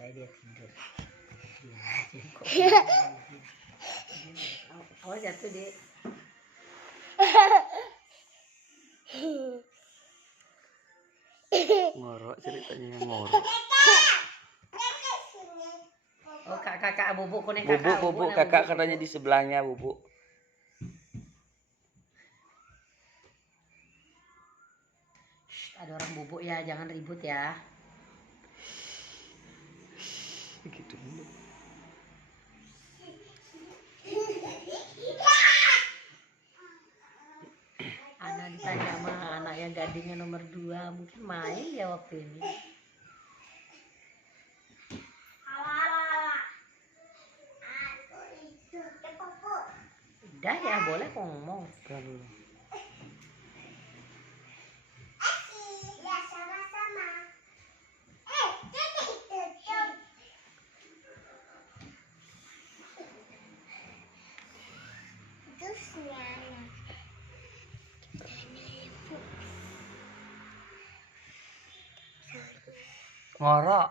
Kayak dia tidur. Awas jatuh deh. Ngorok ceritanya yang ngorok. Oh kakak bubuk kuning Bubuk kakak katanya di sebelahnya bubuk. Ada orang bubuk ya, jangan ribut ya. Begitu dulu. Anak ditanya sama anaknya gadingnya nomor 2, mungkin main ya waktu ini. Udah ya, boleh ngomong. Kalau ngorok.